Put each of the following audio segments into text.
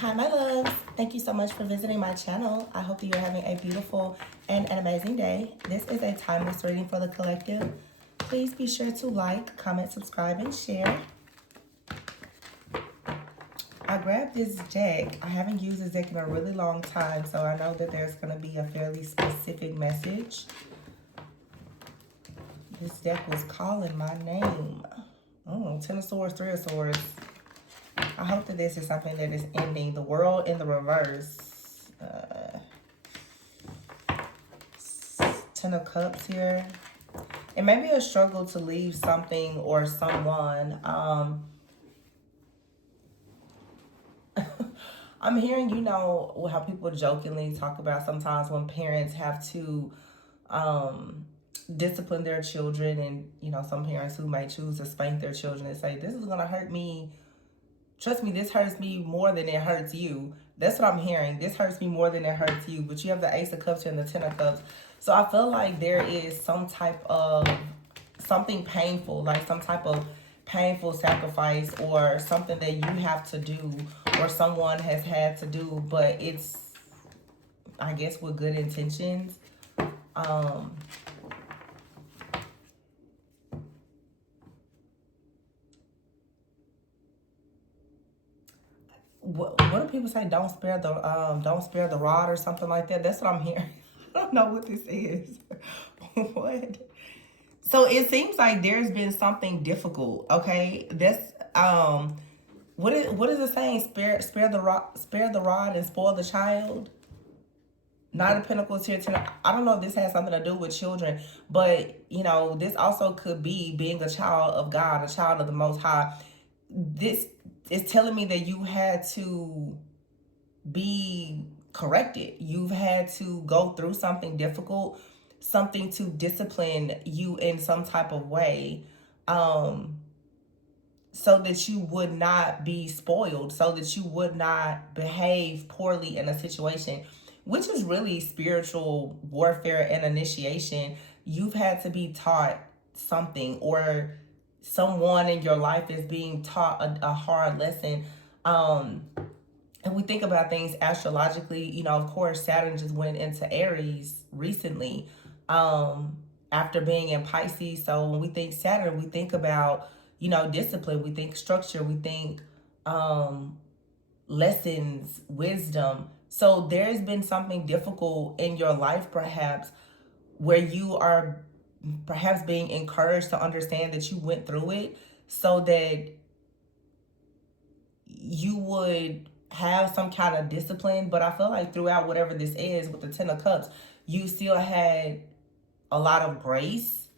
Hi, my loves. Thank you so much for visiting my channel. I hope that you're having a beautiful and an amazing day. This is a timeless reading for the collective. Please be sure to like, comment, subscribe, and share. I grabbed this deck. I haven't used this deck in a really long time, so I know that there's going to be a fairly specific message. This deck was calling my name. Oh, Ten of Swords, Three of Swords. I hope that this is something that is ending. The World in the reverse. Ten of Cups here. It may be a struggle to leave something or someone. I'm hearing, you know, how people jokingly talk about sometimes when parents have to discipline their children, and, you know, some parents who may choose to spank their children and say, this is going to hurt me. Trust me, this hurts me more than it hurts you. That's what I'm hearing. This hurts me more than it hurts you. But you have the Ace of Cups here and the Ten of Cups. So I feel like there is some type of something painful, like some type of painful sacrifice or something that you have to do or someone has had to do. But it's, I guess, with good intentions. What do people say? Don't spare the rod or something like that. That's what I'm hearing. I don't know what this is. What? So it seems like there's been something difficult. Okay, that's what is it saying? Spare the rod and spoil the child. Nine of Pentacles here tonight. I don't know if this has something to do with children, but you know, this also could be being a child of God, a child of the Most High. This is telling me that you had to be corrected. You've had to go through something difficult, something to discipline you in some type of way, so that you would not be spoiled, so that you would not behave poorly in a situation, which is really spiritual warfare and initiation. You've had to be taught something, or someone in your life is being taught a hard lesson. And we think about things astrologically, you know, of course, Saturn just went into Aries recently, after being in Pisces. So when we think Saturn, we think about, you know, discipline, we think structure, we think lessons, wisdom. So there's been something difficult in your life, perhaps, where you are perhaps being encouraged to understand that you went through it so that you would have some kind of discipline. But I feel like throughout whatever this is with the Ten of Cups, you still had a lot of grace.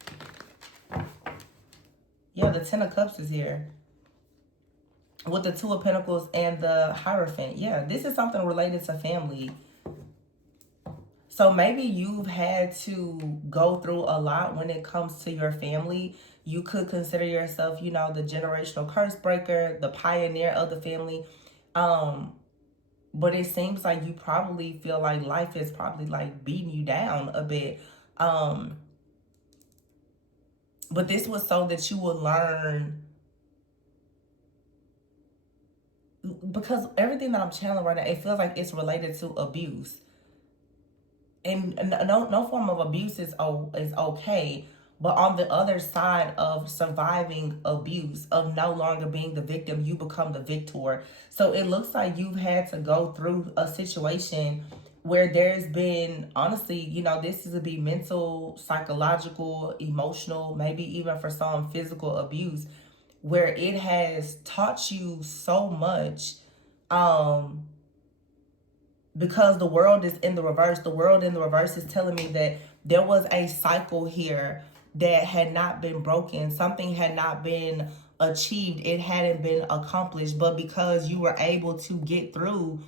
Yeah, the Ten of Cups is here with the Two of Pentacles and the Hierophant. Yeah, this is something related to family. So maybe you've had to go through a lot when it comes to your family. You could consider yourself, you know, the generational curse breaker, the pioneer of the family. But it seems like you probably feel like life is probably like beating you down a bit. But this was so that you would learn, because everything that I'm channeling right now, it feels like it's related to abuse. And no form of abuse is okay. But on the other side of surviving abuse, of no longer being the victim, you become the victor. So it looks like you've had to go through a situation where there's been, honestly, you know, this is to be mental, psychological, emotional, maybe even for some physical abuse, where it has taught you so much, because the world is in the reverse. The world in the reverse is telling me that there was a cycle here that had not been broken. Something had not been achieved. It hadn't been accomplished. But because you were able to get through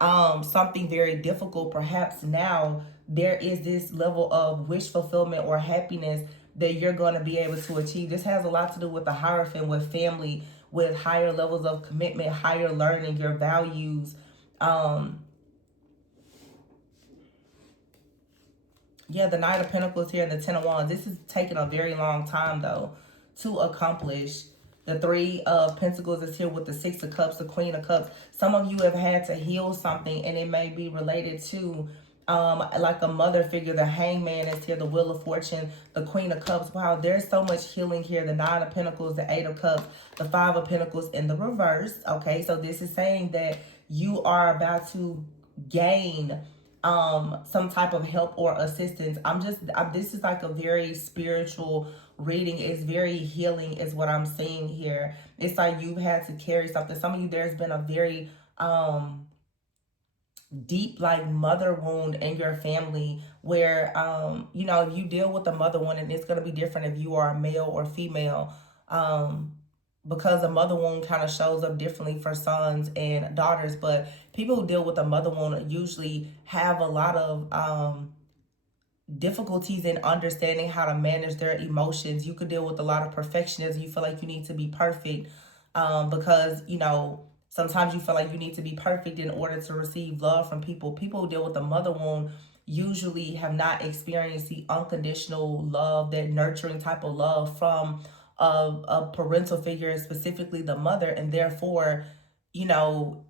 something very difficult, perhaps now there is this level of wish fulfillment or happiness that you're going to be able to achieve. This has a lot to do with the Hierophant, with family, with higher levels of commitment, higher learning, your values. Yeah, the Knight of Pentacles here and the Ten of Wands. This is taking a very long time, though, to accomplish. The Three of Pentacles is here with the Six of Cups, the Queen of Cups. Some of you have had to heal something, and it may be related to like a mother figure. The Hangman is here, the Wheel of Fortune, the Queen of Cups. Wow, there's so much healing here. The Nine of Pentacles, the Eight of Cups, the Five of Pentacles in the reverse. Okay, so this is saying that you are about to gain some type of help or assistance. This is like a very spiritual reading. It's very healing is what I'm seeing here. It's like you've had to carry something. Some of you, there's been a very deep like mother wound in your family where you know, you deal with the mother wound, and it's going to be different if you are male or female, because the mother wound kind of shows up differently for sons and daughters. But people who deal with the mother wound usually have a lot of difficulties in understanding how to manage their emotions. You could deal with a lot of perfectionism. You feel like you need to be perfect, because, you know, sometimes you feel like you need to be perfect in order to receive love from people. People who deal with the mother wound usually have not experienced the unconditional love, that nurturing type of love from a parental figure, specifically the mother. And therefore, you know,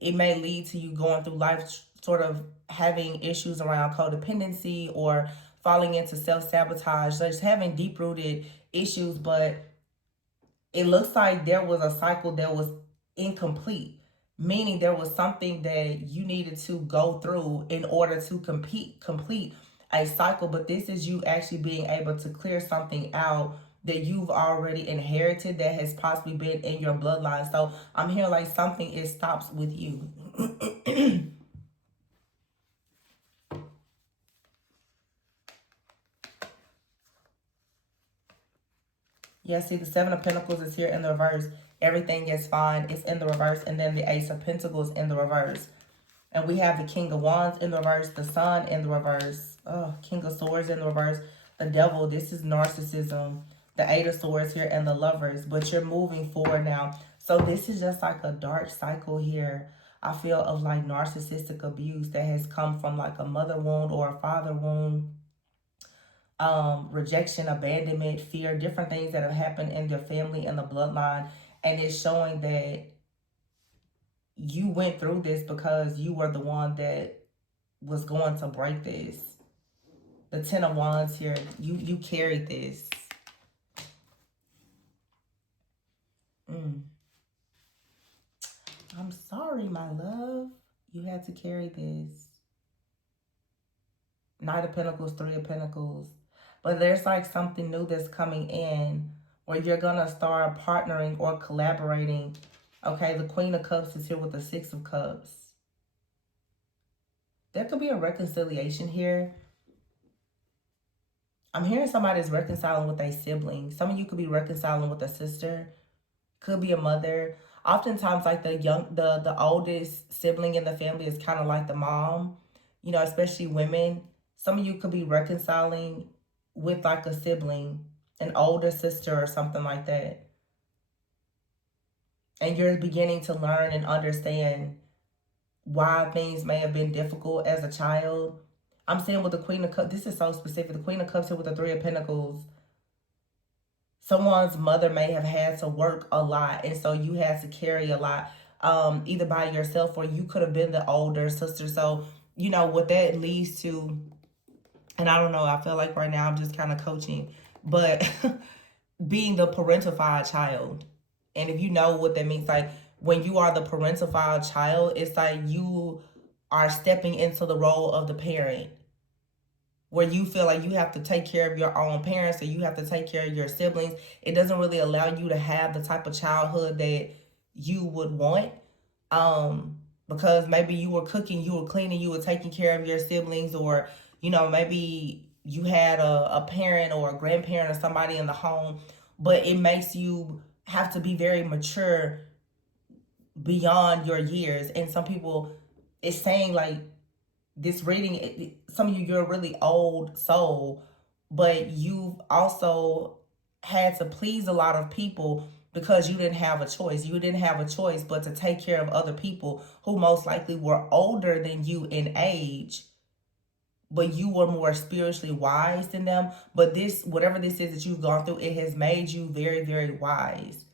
it may lead to you going through life sort of having issues around codependency or falling into self-sabotage, just having deep-rooted issues. But it looks like there was a cycle that was incomplete, meaning there was something that you needed to go through in order to complete a cycle. But this is you actually being able to clear something out that you've already inherited that has possibly been in your bloodline. So I'm hearing like something, it stops with you. Yeah, see, the Seven of Pentacles is here in the reverse. Everything is fine. It's in the reverse. And then the Ace of Pentacles in the reverse. And we have the King of Wands in the reverse. The Sun in the reverse. Oh, King of Swords in the reverse. The Devil, this is narcissism. The Eight of Swords here and the Lovers. But you're moving forward now. So this is just like a dark cycle here, I feel, of like narcissistic abuse that has come from like a mother wound or a father wound. Rejection, abandonment, fear, different things that have happened in your family and the bloodline. And it's showing that you went through this because you were the one that was going to break this. The Ten of Wands here, you carried this. I'm sorry, my love. You had to carry this. Knight of Pentacles, Three of Pentacles. But there's like something new that's coming in where you're going to start partnering or collaborating. Okay, the Queen of Cups is here with the Six of Cups. There could be a reconciliation here. I'm hearing somebody's reconciling with a sibling. Some of you could be reconciling with a sister. Could be a mother. Oftentimes, like the oldest sibling in the family is kind of like the mom. You know, especially women. Some of you could be reconciling with like a sibling, an older sister or something like that. And you're beginning to learn and understand why things may have been difficult as a child. I'm saying with the Queen of Cups, this is so specific. The Queen of Cups here with the Three of Pentacles. Someone's mother may have had to work a lot, and so you had to carry a lot, either by yourself or you could have been the older sister. So, you know, what that leads to, and I don't know, I feel like right now I'm just kind of coaching, but being the parentified child. And if you know what that means, like when you are the parentified child, it's like you are stepping into the role of the parent, where you feel like you have to take care of your own parents or you have to take care of your siblings. It doesn't really allow you to have the type of childhood that you would want. Because maybe you were cooking, you were cleaning, you were taking care of your siblings, or, you know, maybe you had a parent or a grandparent or somebody in the home, but it makes you have to be very mature beyond your years. And some people, it's saying like this reading, some of you, you're a really old soul, but you've also had to please a lot of people because you didn't have a choice. You didn't have a choice but to take care of other people who most likely were older than you in age, but you were more spiritually wise than them. But this, whatever this is that you've gone through, it has made you very, very wise.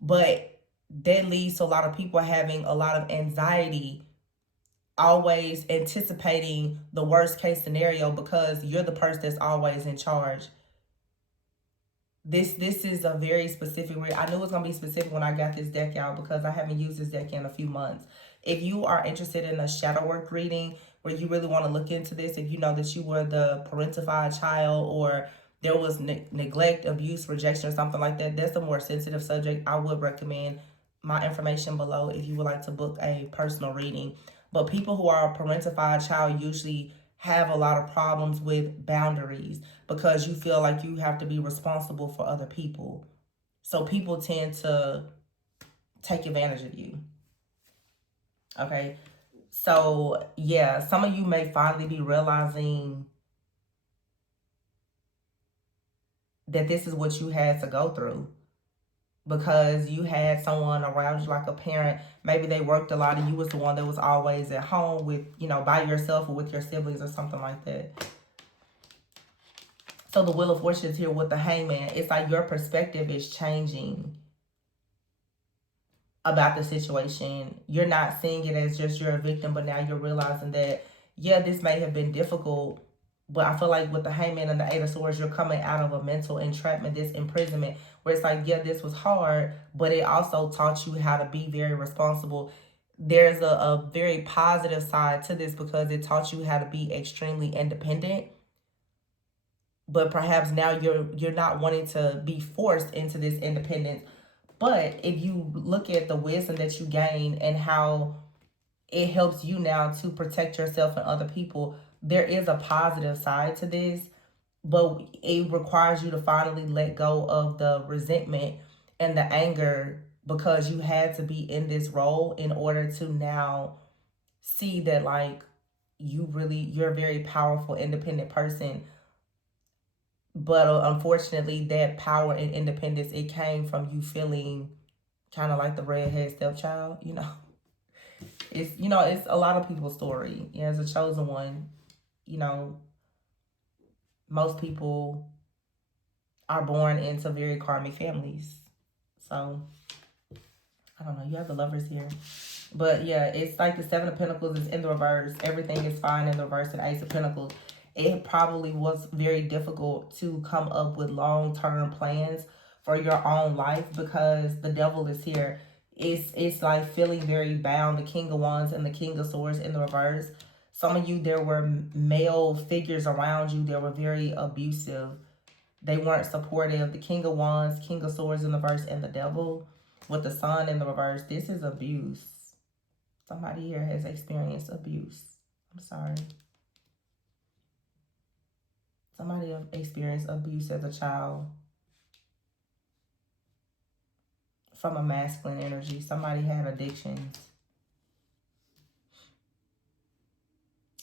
But that leads to a lot of people having a lot of anxiety, always anticipating the worst case scenario because you're the person that's always in charge. This is a very specific read. I knew it was going to be specific when I got this deck out because I haven't used this deck in a few months. If you are interested in a shadow work reading where you really want to look into this, if you know that you were the parentified child or there was neglect, abuse, rejection, or something like that, that's a more sensitive subject. I would recommend my information below if you would like to book a personal reading. But people who are a parentified child usually have a lot of problems with boundaries because you feel like you have to be responsible for other people. So people tend to take advantage of you. Okay. So yeah, some of you may finally be realizing that this is what you had to go through because you had someone around you like a parent. Maybe they worked a lot and you was the one that was always at home with, by yourself or with your siblings or something like that. So the Wheel of Fortune is here with the Hangman. It's like your perspective is changing about the situation. You're not seeing it as just you're a victim, but now you're realizing that, yeah, this may have been difficult, but I feel like with the Hangman and the Eight of Swords, you're coming out of a mental entrapment, this imprisonment, where it's like, yeah, this was hard, but it also taught you how to be very responsible. There's a very positive side to this because it taught you how to be extremely independent. But perhaps now you're not wanting to be forced into this independence. But if you look at the wisdom that you gain and how it helps you now to protect yourself and other people, there is a positive side to this, but it requires you to finally let go of the resentment and the anger because you had to be in this role in order to now see that like you're a very powerful, independent person. But unfortunately, that power and independence, it came from you feeling kind of like the redhead stepchild, It's a lot of people's story. As a chosen one, most people are born into very karmic families. So, I don't know. You have the Lovers here. But yeah, it's like the Seven of Pentacles is in the reverse. Everything is fine in the reverse, and Ace of Pentacles. It probably was very difficult to come up with long-term plans for your own life because the devil is here. It's like feeling very bound. The King of Wands and the King of Swords in the reverse. Some of you, there were male figures around you that were very abusive. They weren't supportive. The King of Wands, King of Swords in the reverse, and the devil with the Sun in the reverse. This is abuse. Somebody here has experienced abuse. I'm sorry. Somebody experienced abuse as a child from a masculine energy. Somebody had addictions.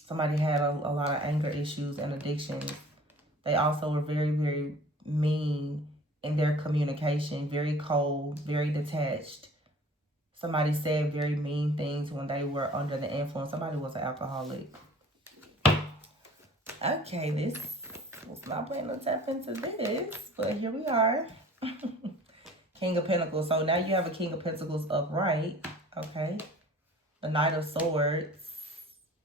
Somebody had a lot of anger issues and addictions. They also were very, very mean in their communication, very cold, very detached. Somebody said very mean things when they were under the influence. Somebody was an alcoholic. Okay, this was not planning to tap into this, but here we are. King of Pentacles. So now you have a King of Pentacles upright. Okay. The Knight of Swords.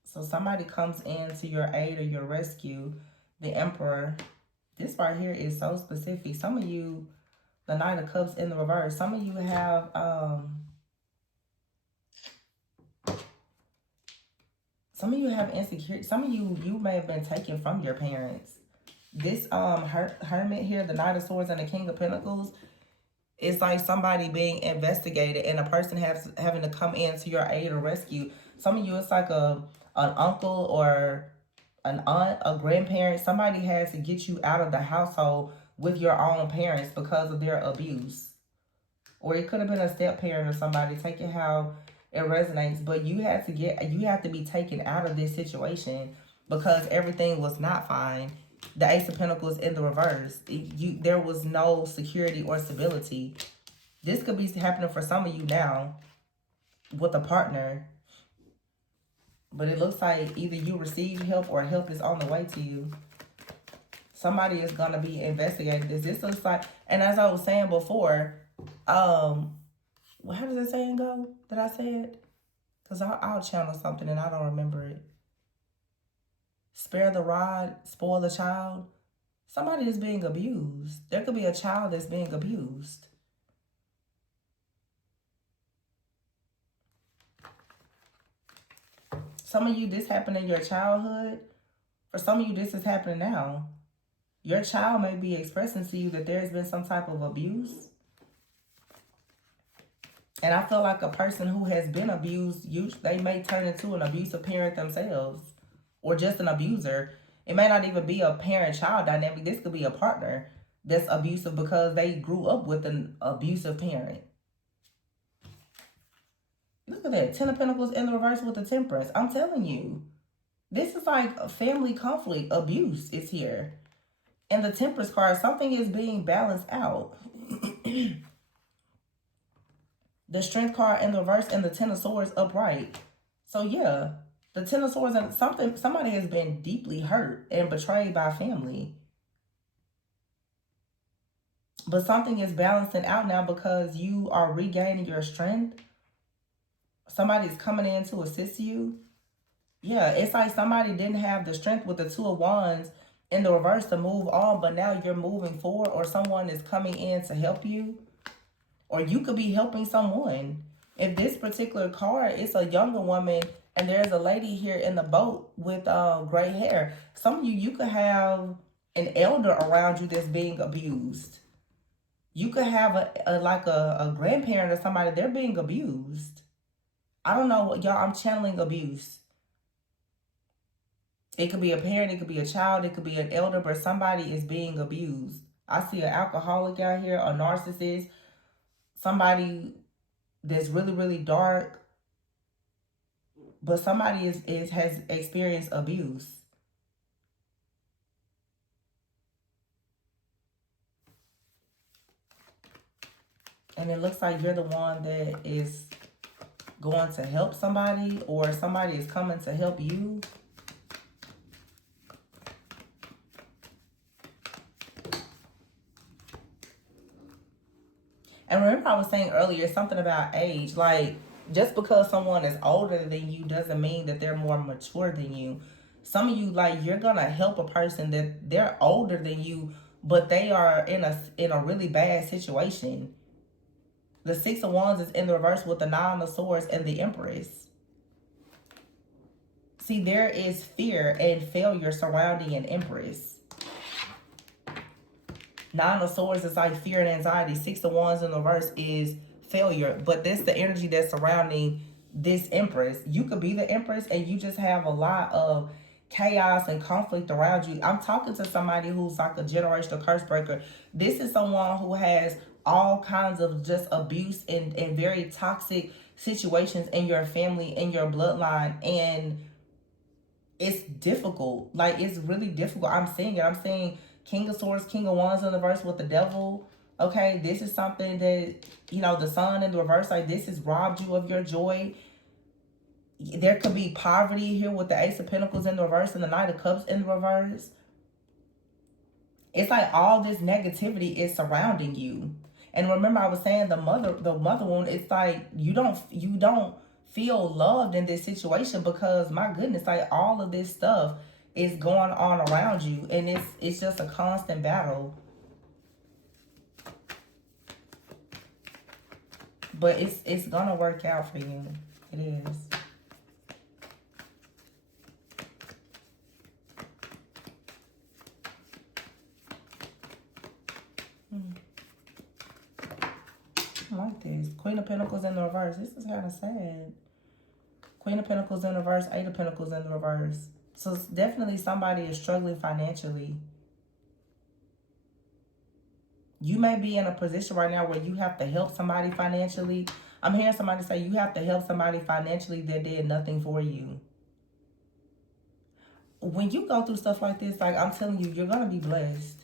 So somebody comes in to your aid or your rescue. The Emperor. This right here is so specific. Some of you, the Knight of Cups in the reverse. Some of you have insecurity. Some of you may have been taken from your parents. This Hermit here, the Knight of Swords and the King of Pentacles, it's like somebody being investigated and a person having to come in to your aid or rescue. Some of you, it's like an uncle or an aunt, a grandparent. Somebody has to get you out of the household with your own parents because of their abuse. Or it could have been a step parent or somebody. Take it how it resonates. But you have to be taken out of this situation because everything was not fine. The Ace of Pentacles in the reverse. There was no security or stability. This could be happening for some of you now with a partner. But it looks like either you received help or help is on the way to you. Somebody is going to be investigating this. This looks like, and as I was saying before, Well, how does that saying go that I said? Because I'll channel something and I don't remember it. Spare the rod, spoil the child. Somebody is being abused. There could be a child that's being abused. Some of you, this happened in your childhood. For some of you, this is happening now. Your child may be expressing to you that there's been some type of abuse. And I feel like a person who has been abused, they may turn into an abusive parent themselves. Or just an abuser. It may not even be a parent-child dynamic. This could be a partner that's abusive because they grew up with an abusive parent. Look at that. 10 of Pentacles in the reverse with the Temperance. I'm telling you. This is like a family conflict. Abuse is here. And the Temperance card, something is being balanced out. The Strength card in the reverse and the 10 of Swords upright. So yeah, the 10 of Swords and somebody has been deeply hurt and betrayed by family. But something is balancing out now because you are regaining your strength. Somebody's coming in to assist you. Yeah, it's like somebody didn't have the strength with the 2 of Wands in the reverse to move on, but now you're moving forward, or someone is coming in to help you. Or you could be helping someone. If this particular card, it's a younger woman, and there's a lady here in the boat with gray hair. Some of you could have an elder around you that's being abused. You could have a grandparent or somebody, they're being abused. I don't know, y'all, I'm channeling abuse. It could be a parent, it could be a child, it could be an elder, but somebody is being abused. I see an alcoholic out here, a narcissist, somebody that's really, really dark, but somebody has experienced abuse. And it looks like you're the one that is going to help somebody, or somebody is coming to help you. And remember I was saying earlier something about age. Like, just because someone is older than you doesn't mean that they're more mature than you. Some of you, like, you're going to help a person that they're older than you, but they are in a really bad situation. The 6 of Wands is in the reverse with the 9 of Swords and the Empress. See, there is fear and failure surrounding an Empress. 9 of Swords is like fear and anxiety. 6 of Wands in the reverse is failure. But this is the energy that's surrounding this Empress. You could be the Empress and you just have a lot of chaos and conflict around you. I'm talking to somebody who's like a generational curse breaker. This is someone who has all kinds of just abuse and very toxic situations in your family, in your bloodline. And it's difficult. Like, it's really difficult. I'm seeing it. I'm seeing King of Swords, King of Wands in the reverse with the Devil. Okay, this is something that, you know, the Sun in the reverse, like, this has robbed you of your joy. There could be poverty here with the Ace of Pentacles in the reverse and the Knight of Cups in the reverse. It's like all this negativity is surrounding you. And remember, I was saying the mother wound, it's like you don't feel loved in this situation because, my goodness, like, all of this stuff is going on around you, and it's just a constant battle. But it's gonna work out for you. It is. I like this. Queen of Pentacles in the reverse. This is kind of sad. Queen of Pentacles in the reverse, 8 of Pentacles in the reverse. So definitely somebody is struggling financially. You may be in a position right now where you have to help somebody financially. I'm hearing somebody say you have to help somebody financially that did nothing for you. When you go through stuff like this, like, I'm telling you, you're going to be blessed.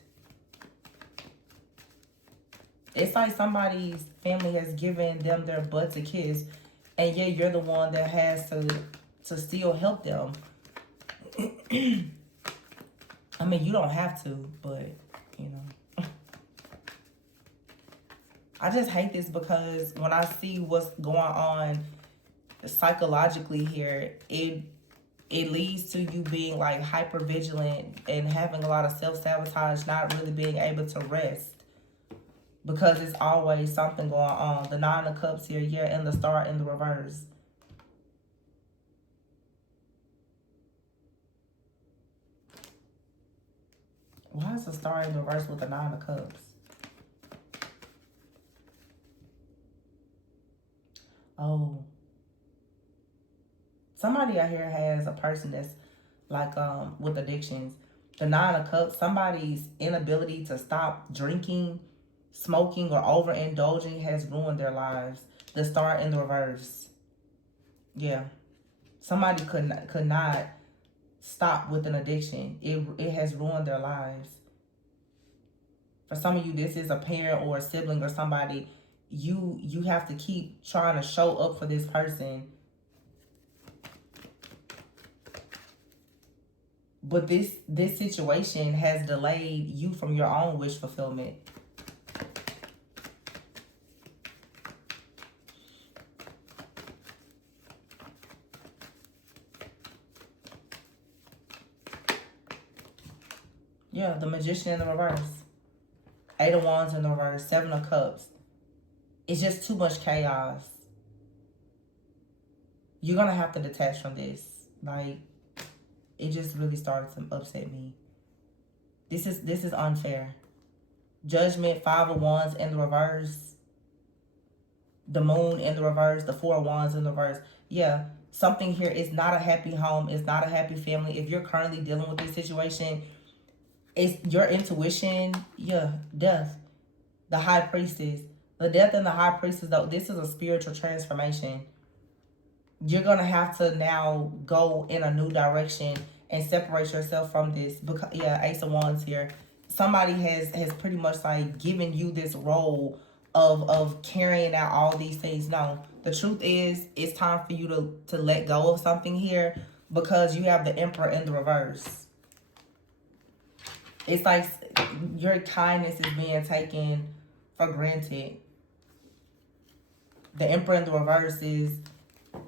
It's like somebody's family has given them their butt to kiss, and yet you're the one that has to still help them. I mean, you don't have to, but, you know. I just hate this because when I see what's going on psychologically here, it leads to you being like hyper vigilant and having a lot of self-sabotage, not really being able to rest because it's always something going on. The Nine of Cups here, yeah, and the Star in the reverse. Why is the Star in the reverse with the Nine of Cups? Oh. Somebody out here has a person that's like with addictions. The Nine of Cups, somebody's inability to stop drinking, smoking, or overindulging has ruined their lives. The Star in the reverse. Yeah. Somebody could not stop with an addiction. It has ruined their lives. For some of you, this is a parent or a sibling or somebody. You have to keep trying to show up for this person. But this situation has delayed you from your own wish fulfillment. Yeah, the Magician in the reverse. Eight of Wands in the reverse. Seven of Cups. It's just too much chaos. You're going to have to detach from this. Like, it just really started to upset me. This is unfair. Judgment, Five of Wands in the reverse. The Moon in the reverse. The Four of Wands in the reverse. Yeah, something here is not a happy home. It's not a happy family. If you're currently dealing with this situation, it's your intuition. Yeah, death. The High Priestess. The Death and the High Priestess, though, this is a spiritual transformation. You're going to have to now go in a new direction and separate yourself from this. Because, yeah, Ace of Wands here. Somebody has pretty much like given you this role of carrying out all these things. No, the truth is it's time for you to let go of something here because you have the Emperor in the reverse. It's like your kindness is being taken for granted. The Emperor in the reverse is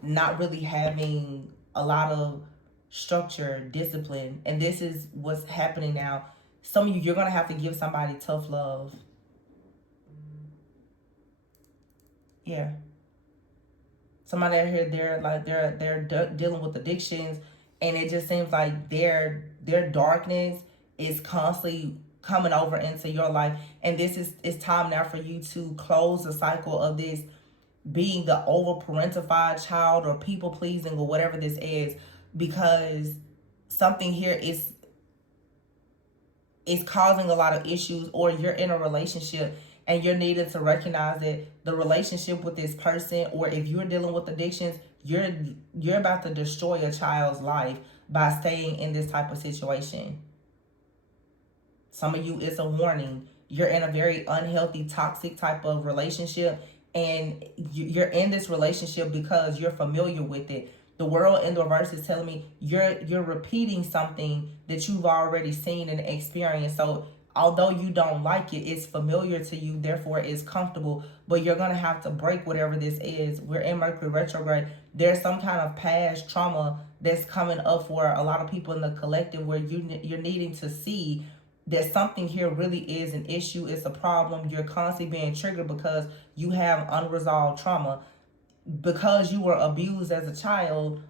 not really having a lot of structure, discipline. And this is what's happening now. Some of you, you're going to have to give somebody tough love. Yeah. Somebody out here, they're dealing with addictions. And it just seems like their darkness is constantly coming over into your life. And it's time now for you to close the cycle of this being the over parentified child or people pleasing or whatever this is, because something here is causing a lot of issues, or you're in a relationship and you're needing to recognize that the relationship with this person, or if you're dealing with addictions, you're about to destroy a child's life by staying in this type of situation. Some of you, it's a warning. You're in a very unhealthy, toxic type of relationship, and you're in this relationship because you're familiar with it. The World in the reverse is telling me you're repeating something that you've already seen and experienced. So although you don't like it, it's familiar to you, therefore it's comfortable. But you're going to have to break whatever this is. We're in Mercury retrograde. There's some kind of past trauma that's coming up for a lot of people in the collective, where you're needing to see that something here really is an issue. It's a problem. You're constantly being triggered because you have unresolved trauma. Because you were abused as a child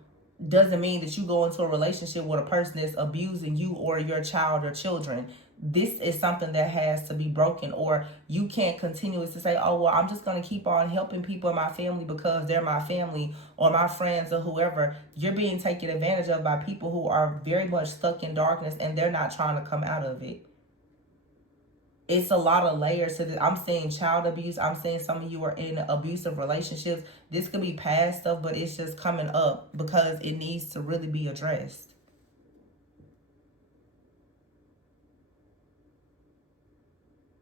doesn't mean that you go into a relationship with a person that's abusing you or your child or children. This is something that has to be broken, or you can't continue to say, oh, well, I'm just going to keep on helping people in my family because they're my family or my friends or whoever. You're being taken advantage of by people who are very much stuck in darkness and they're not trying to come out of it. It's a lot of layers to this. I'm seeing child abuse. I'm seeing some of you are in abusive relationships. This could be past stuff, but it's just coming up because it needs to really be addressed.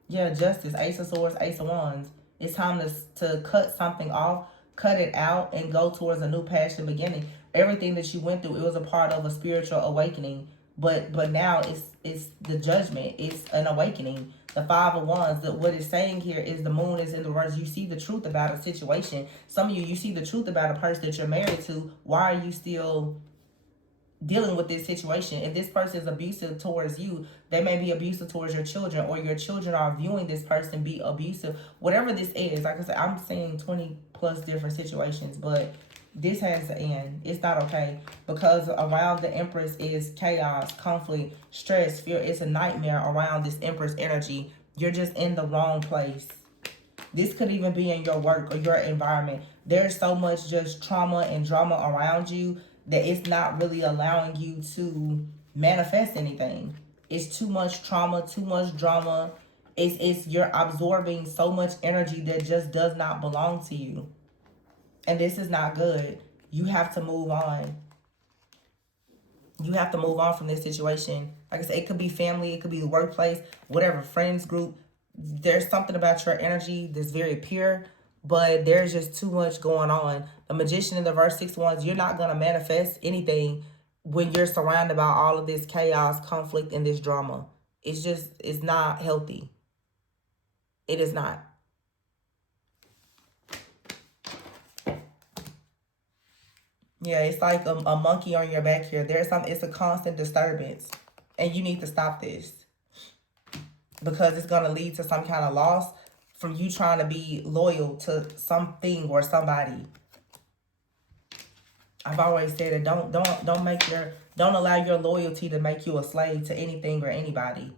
Yeah, Justice, Ace of Swords, Ace of Wands. It's time to cut something off, cut it out, and go towards a new passion beginning. Everything that you went through, it was a part of a spiritual awakening. But now it's the judgment. It's an awakening. The Five of Wands, what it's saying here is the moon is in the reverse. You see the truth about a situation. Some of you see the truth about a person that you're married to. Why are you still dealing with this situation? If this person is abusive towards you, they may be abusive towards your children, or your children are viewing this person be abusive. Whatever this is, like I said, I'm saying 20 plus different situations, but this has to end. It's not okay, because around the Empress is chaos, conflict, stress, fear. It's a nightmare around this Empress energy. You're just in the wrong place. This could even be in your work or your environment. There's so much just trauma and drama around you that it's not really allowing you to manifest anything. It's too much trauma, too much drama. It's you're absorbing so much energy that just does not belong to you. And this is not good. You have to move on. You have to move on from this situation. Like I said, it could be family, it could be the workplace, whatever, friends group. There's something about your energy that's very pure, but there's just too much going on. The Magician in the verse 6 wands, you're not going to manifest anything when you're surrounded by all of this chaos, conflict, and this drama. It's not healthy. It is not. Yeah, it's like a monkey on your back here. It's a constant disturbance. And you need to stop this. Because it's going to lead to some kind of loss from you trying to be loyal to something or somebody. I've always said it. Don't allow your loyalty to make you a slave to anything or anybody.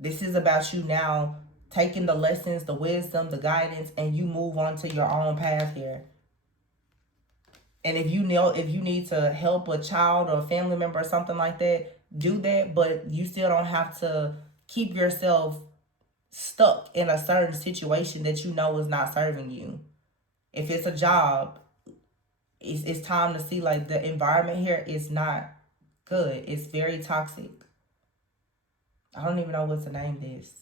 This is about you now taking the lessons, the wisdom, the guidance, and you move on to your own path here. And if you need to help a child or a family member or something like that, do that. But you still don't have to keep yourself stuck in a certain situation that you know is not serving you. If it's a job, it's time to see, like, the environment here is not good. It's very toxic. I don't even know what to name this.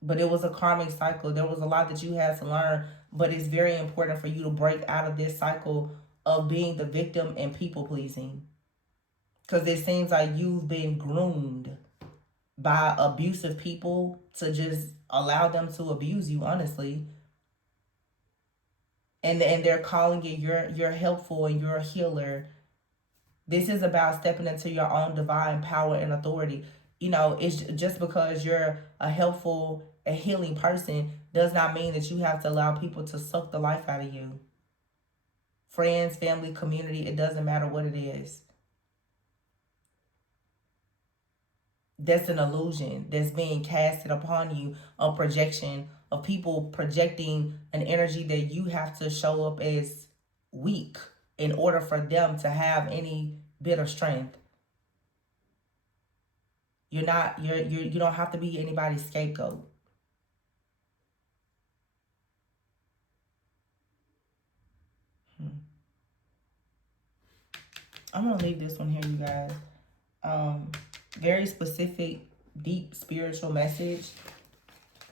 But it was a karmic cycle. There was a lot that you had to learn. But it's very important for you to break out of this cycle of being the victim and people pleasing. Because it seems like you've been groomed by abusive people to just allow them to abuse you, honestly. And they're calling it you're helpful and you're a healer. This is about stepping into your own divine power and authority. You know, it's just because you're a helpful and healing person does not mean that you have to allow people to suck the life out of you. Friends, family, community, it doesn't matter what it is. That's an illusion that's being casted upon you, a projection of people projecting an energy that you have to show up as weak in order for them to have any bit of strength. You don't have to be anybody's scapegoat. I'm gonna leave this one here, you guys. Very specific, deep spiritual message,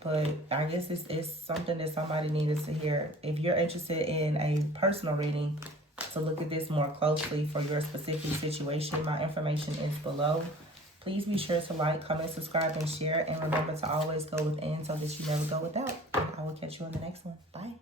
but I guess it's something that somebody needed to hear. If you're interested in a personal reading to look at this more closely for your specific situation, my information is below. Please be sure to like, comment, subscribe, and share. And remember to always go within so that you never go without. I will catch you on the next one. Bye.